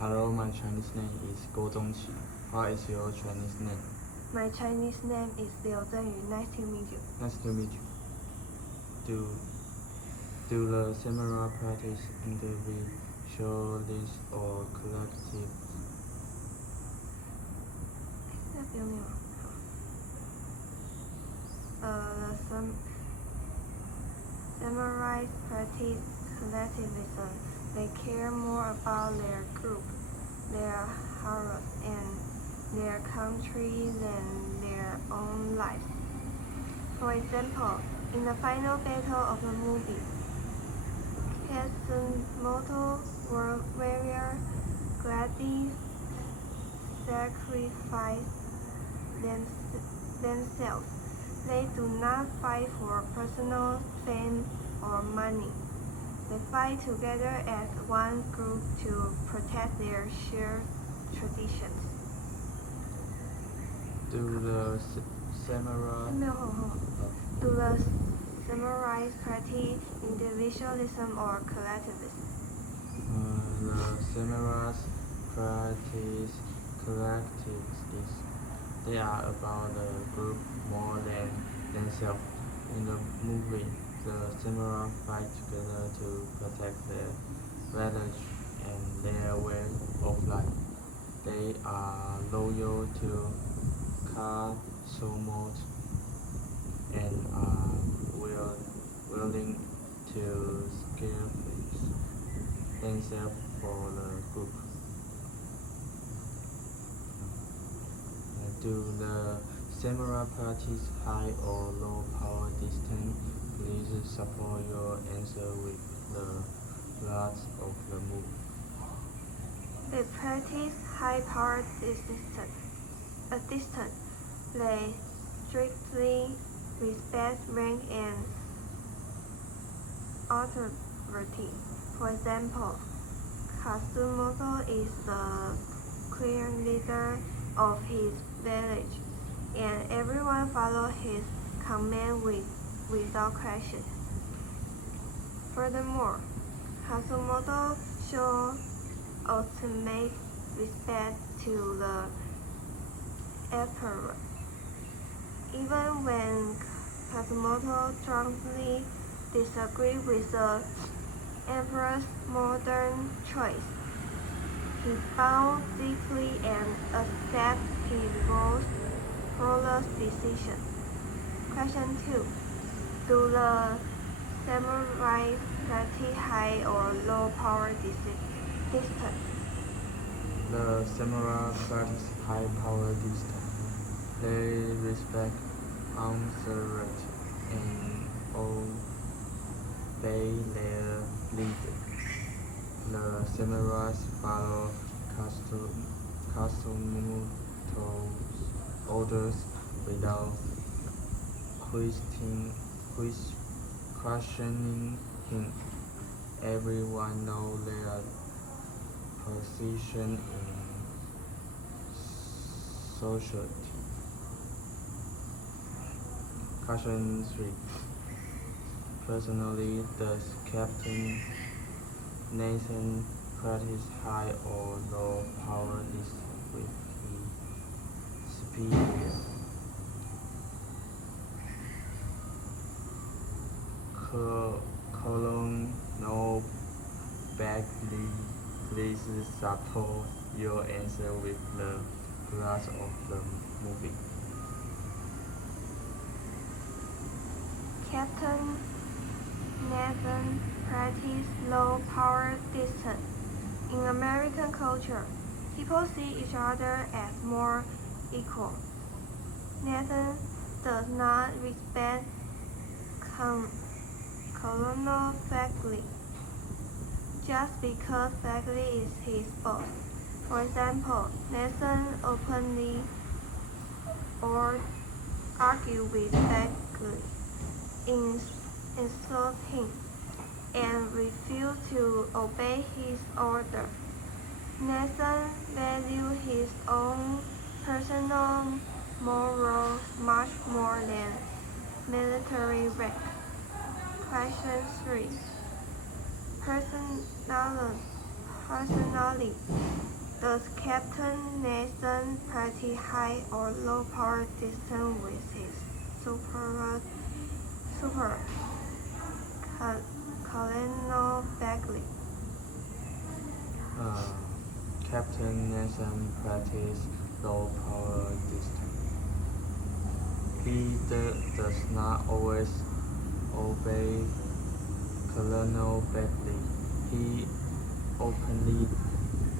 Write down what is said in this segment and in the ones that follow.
Hello, my Chinese name is Guo Zhongqi. What is your Chinese name? My Chinese name is Liu Zhenyu. Nice to meet you. Nice to meet you. Do the similar practice individualist or collective? 那不用念了。好。Samurais practice collectivism. They care more about their group, their harem, and their country than their own lives. For example, in the final battle of the movie, Katsumoto warrior gladly sacrifice themselves. They do not fight for personal fame or money. They fight together as one group to protect their shared traditions. Do the samurai? Do the samurais practice individualism or collectivism? The samurais practice collectivism. They are about the group more than themselves. In the movie, the samurai fight together to protect their village and their way of life. They are loyal to Katsumoto and are willing to sacrifice themselves for the group. Do the samurai practice high or low power distance? Please support your answer with the plots of the movie. They practice high power distance. They strictly respect rank and authority. For example, Katsumoto is the clear leader of his village, and everyone follows his command without question. Furthermore, Katsumoto shows ultimate respect to the emperor. Even when Katsumoto strongly disagrees with the emperor's modern choice, he bows deeply and accepts his ruler's decision. Question 2. Do the samurai practice high or low power distance? The samurai practice high power distance. They respect authority and obey their leader. The samurais follow Katsumoto's orders without questioning him. Everyone knows their position in society. Question 3. Personally, does Captain Nathan practice high or low power distance with his superior? Colonel Bagley, please support your answer with the plot of the movie. Captain Nathan practices low power distance. In American culture, people see each other as more equal. Nathan does not respect Colonel Bagley just because Bagley is his boss. For example, Nathan openly argues with Bagley, insult him, and refuse to obey his order. Nathan values his own personal morals much more than military rank. Question 3. Personally, does Captain Nathan pretty high or low power distance with his super Colonel Bagley? Captain Nathan practices low power distance. He does not always obey Colonel Bagley. He openly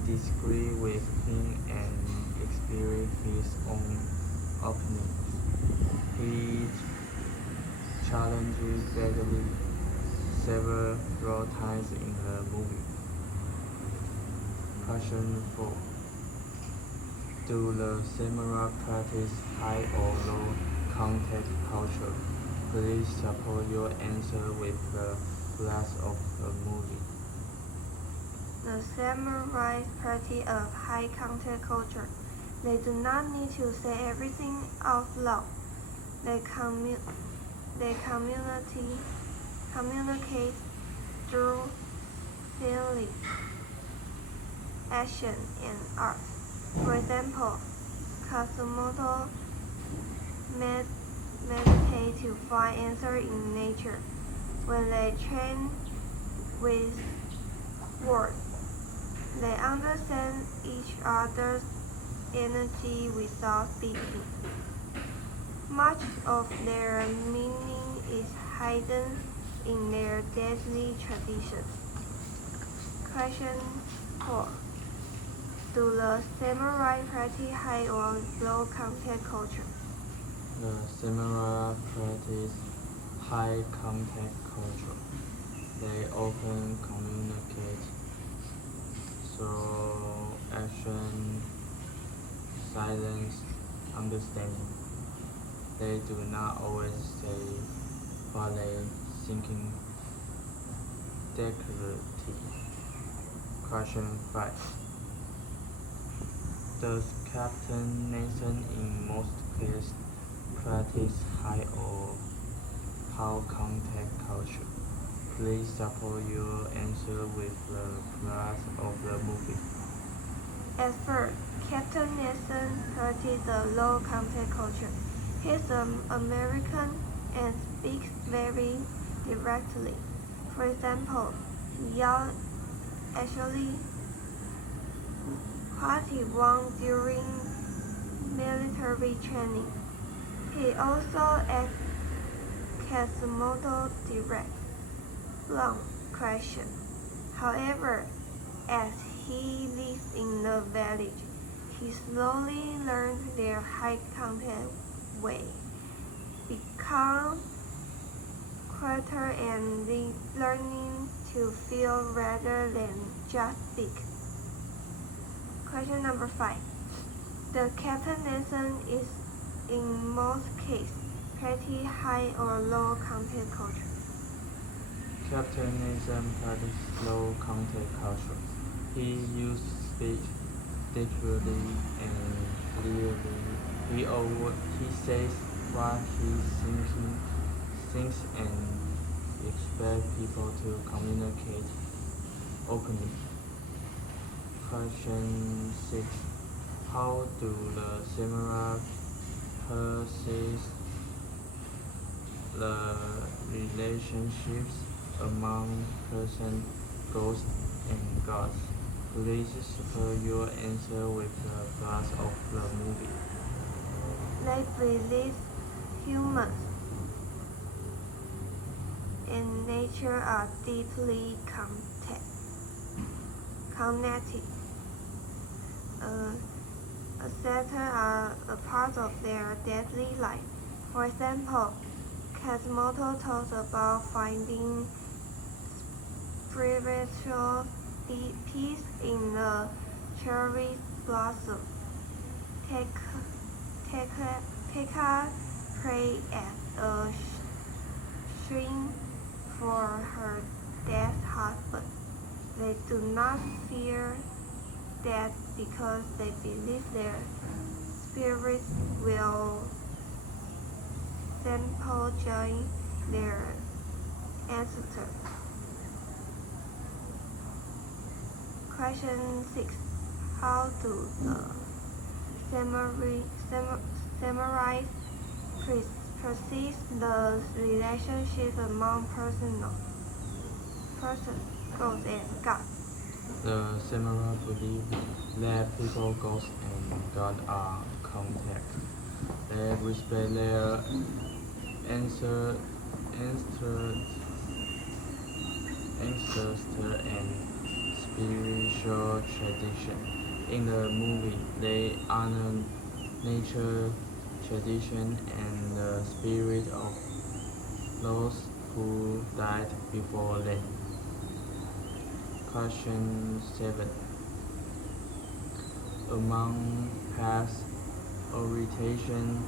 disagrees with him and expresses his own opinions. He challenges Bagley several times in the movie. Question 4. Do the samurai practice high or low contact culture? Please support your answer with the plot of the movie. The samurai practice a high contact culture. They do not need to say everything out loud. They communicate through feeling, action, and art. For example, Katsumoto meditate to find answers in nature. When they train with words, they understand each other's energy without speaking. Much of their meaning is hidden in their daily traditions. Question 4. Do the samurai practice high or low contact culture? The samurai practice high contact culture. They often communicate through action, silence, understanding. They do not always say what they thinking directly. Question 5. Does Captain Nathan in most cases practice high or low contact culture? Please support your answer with the plot of the movie. At first, Captain Nathan practices a low contact culture. He is an American and speaks very directly. For example, he yelled actually what he wants during military training. He also asks Katsumoto direct, blunt questions. However, as he lives in the village, he slowly learns their high contact way, become quieter and learning to feel rather than just speak. Question number 5. The Captain Nathan is in most cases pretty high or low contact culture. Captain Nathan practices low contact culture. He uses speech directly and clearly. He says what he thinks and expects people to communicate openly. Question 6. How do the samurai perceive the relationships among person, ghosts, and gods? Please support your answer with the plot of the movie. They believe humans and nature are deeply connected. Ascets are a part of their daily life. For example, Katsumoto talks about finding spiritual peace in the cherry blossom. Tekka prays at a shrine for her dead husband. They do not fear death because they believe their spirits will somehow join their ancestors. Question 6. How do the samurais perceive the relationship among persons, gods and gods? The samurai believe that people, gods, and God are contact. They respect their ancestors and spiritual tradition. In the movie, they honor nature, tradition, and the spirit of those who died before them. Question 7. Among past orientation,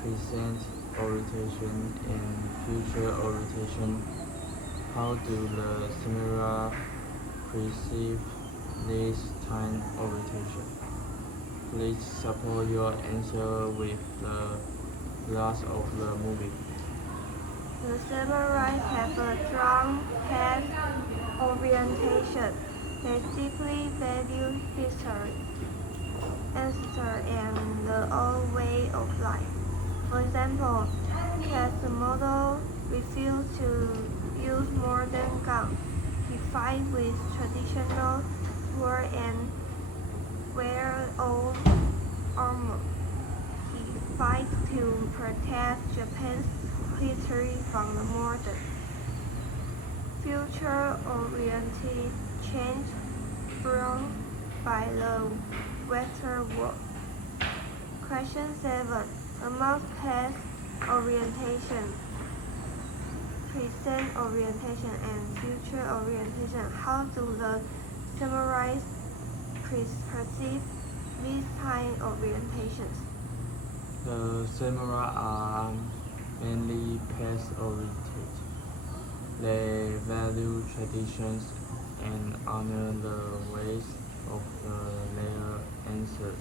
present orientation, and future orientation, how do the samurai perceive this time orientation? Please support your answer with the last of the movie. The samurai have a strong past orientation. They deeply value history, ancestors, and the old way of life. For example, Quasimodo refused to use modern guns. He fight with traditional sword and wear old armor. He fights to protect Japan's history from the modern, future-oriented change brought by the Western world. Question 7. Among past orientation, present orientation, and future orientation, how do the samurais perceive these time orientations? The samurai are mainly past oriented. They value traditions and honor the ways of their ancestors.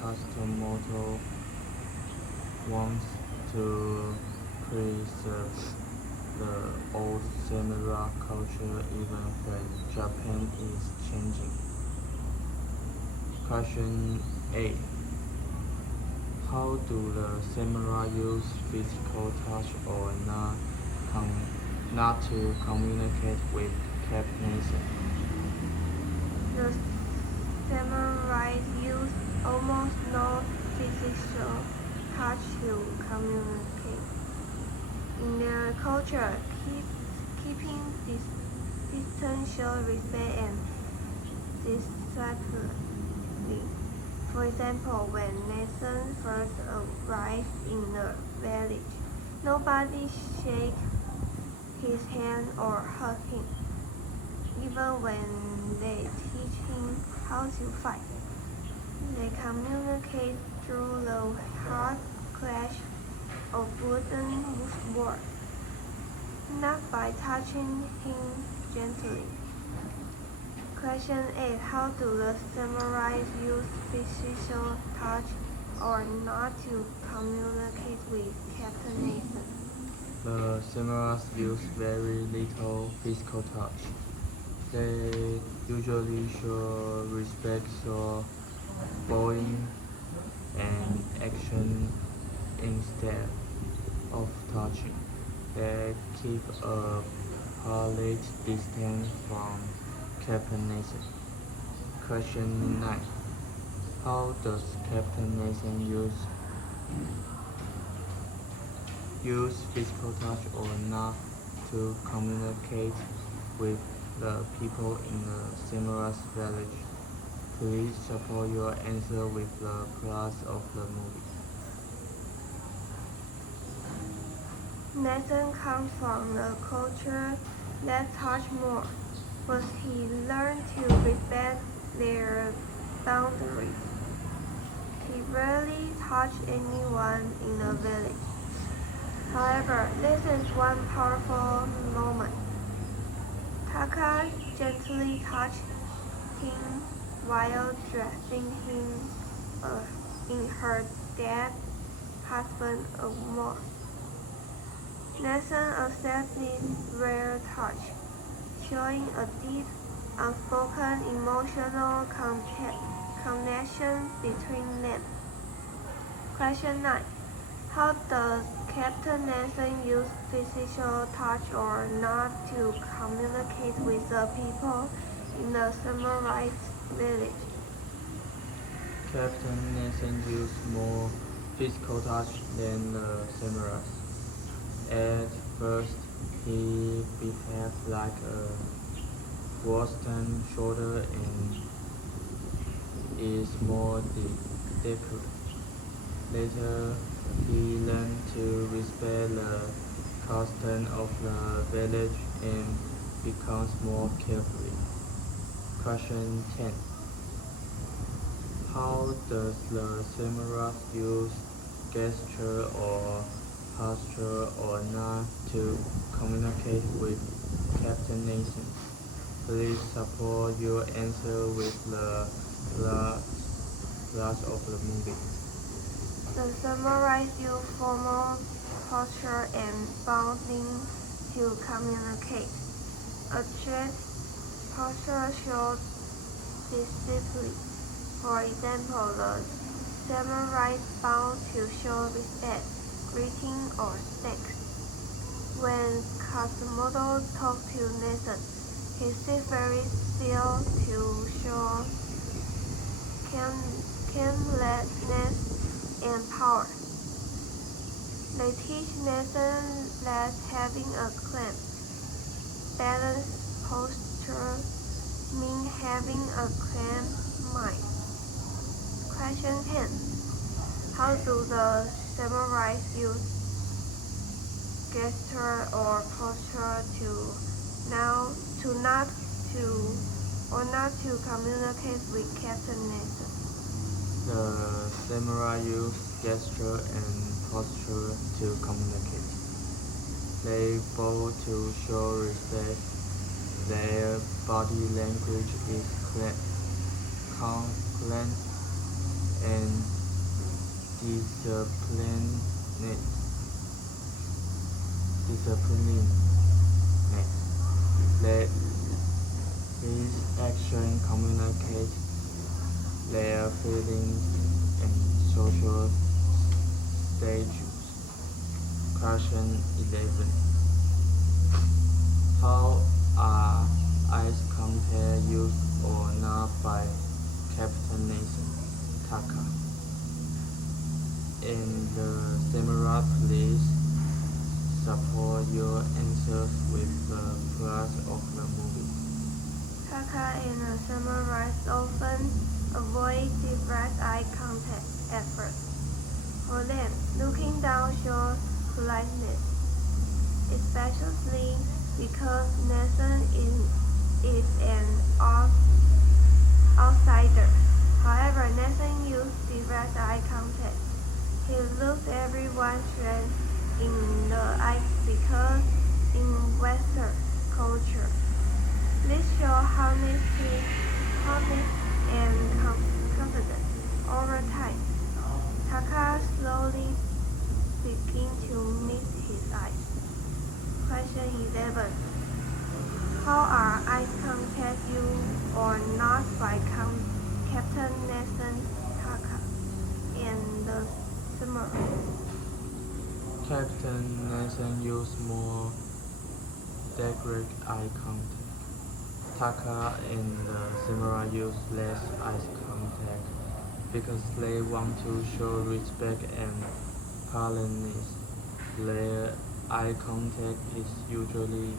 Kazumoto wants to preserve the old samurai culture even when Japan is changing. Question 8. How do the samurai use physical touch or not to communicate with Japanese? The samurai use almost no physical touch to communicate. In their culture, keeping distance shows respect and discipline. For example, when Nathan first arrived in the village, nobody shake his hand or hug him, even when they teach him how to fight. They communicate through the hard clash of wooden swords, not by touching him gently. Question 8. How do the samurai use physical touch or not to communicate with Captain Nathan? The samurais use very little physical touch. They usually show respect through bowing and action instead of touching. They keep a polite distance from Captain Nathan. Question 9. How does Captain Nathan use physical touch or not to communicate with the people in the samurai village? Please support your answer with the plus of the movie. Nathan comes from a culture that touch more, but he learned to respect their boundaries. He rarely touched anyone in the village. However, this is one powerful moment. Taka gently touched him while dressing him in her dead husband's armor. Nathan accepted this rare touch, showing a deep unspoken emotional connection between them. Question 9. How does Captain Nathan use physical touch or nod to communicate with the people in the samurai village? Captain Nathan used more physical touch than the samurais. At first, he behaved like a Western shoulder and is more decorated. Later, he learned to respect the custom of the village and becomes more careful. Question 10. How does the samurai use gesture or posture or nod to communicate with Captain Nathan? Please support your answer with the last of the movie. The samurai use formal posture and bowing to communicate. A dress posture shows discipline. For example, the samurai bow to show respect, greeting, or thanks. When Kasumoto talked to Nathan, he seemed very still to show calmness and power. They teach Nathan that having a calm, balanced posture means having a calm mind. Question 10. How do the samurai use gesture or posture not to communicate with Captain Nathan? The samurai use gesture and posture to communicate. They bow to show respect. Their body language is calm and disciplined. These actions communicate their feelings and social status. Question 11. How are eyes contact used or not by Captain Nathan Taka? In the samurai, please support your answers with the plot of the movie. Taka and the samurai often avoid direct eye contact at first. For them, looking down shows politeness, especially because Nathan is an outsider. However, Nathan used direct eye contact. He looks everyone straight in the eyes because in Western culture, this shows honesty and confidence. Over time, Taka slowly begins to meet his eyes. Question 11. How are eyes contact used or not by Captain Nathan Taka and the samurai? Captain Nathan used more direct eye contact. Taka and the samurai use less eye contact because they want to show respect and politeness. Their eye contact is usually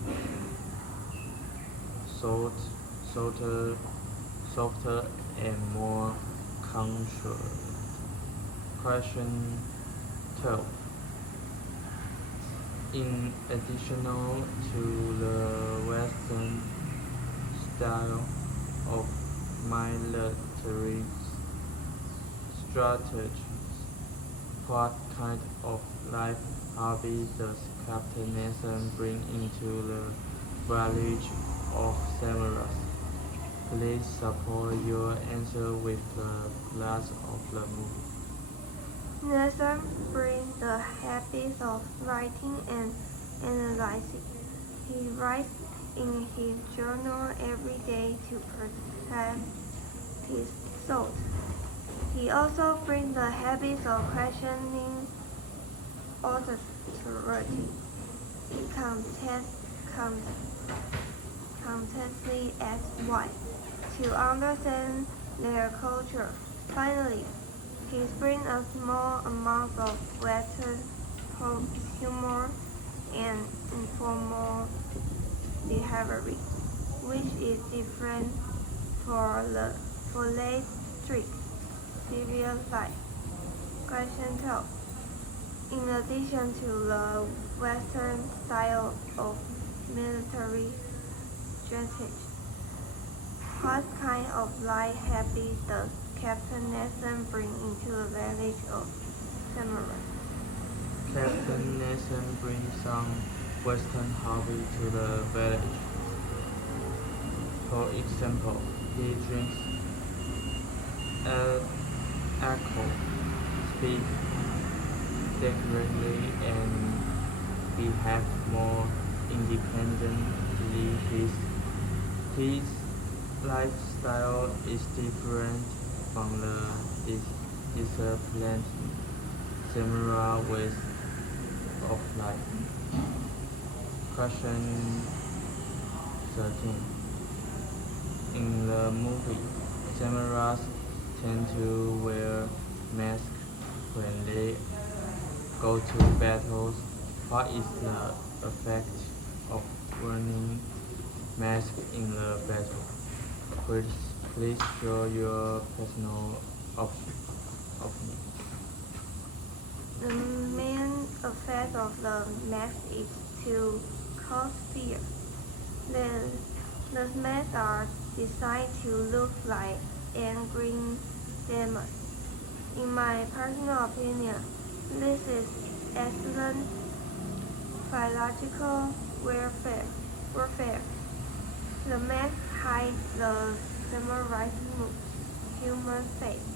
softer and more controlled. Question 12. In addition to the Western style of military strategy, what kind of life hobby does Captain Nathan bring into the village of samurai? Please support your answer with the plot of the movie. Nathan brings the habits of writing and analyzing. He writes in his journal every day to protect his thoughts. He also brings the habits of questioning authority. He constantly asks why to understand their culture. Finally, he brings a small amount of Western humor and informal behavior, which is different for late strict serious life. Question 12. In addition to the Western style of military strategy, what kind of life habit does Captain Nelson bring into the village of Samurai? Captain Nathan brings some Western hobby to the village. For example, he drinks alcohol, speaks secretly, and behaves more independently. His lifestyle is different from the disciplined samurai ways of life. Question 13. In the movie, samurais tend to wear masks when they go to battles. What is the effect of wearing masks in the battle? Please show your personal opinion. The main effect of the mask is to cause fear. The masks are designed to look like angry demons. In my personal opinion, this is excellent biological warfare. The mask hides the samurai's human face,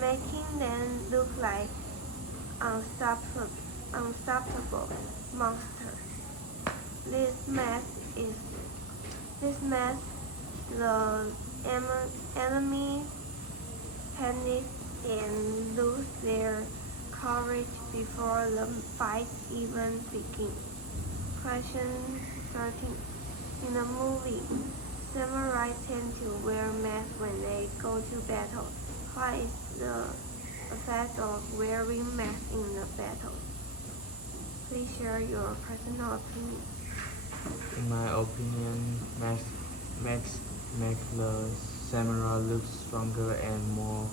making them look like unstoppable monsters. This mask the enemy panic and lose their courage before the fight even begins. Question 13. In the movie, samurai tend to wear masks when they go to battle. What is the effect of wearing masks in the battle? Please share your personal opinion. In my opinion, masks make the samurai look stronger and more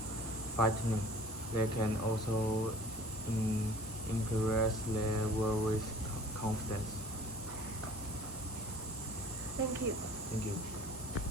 frightening. They can also increase their warriors' confidence. Thank you. Thank you.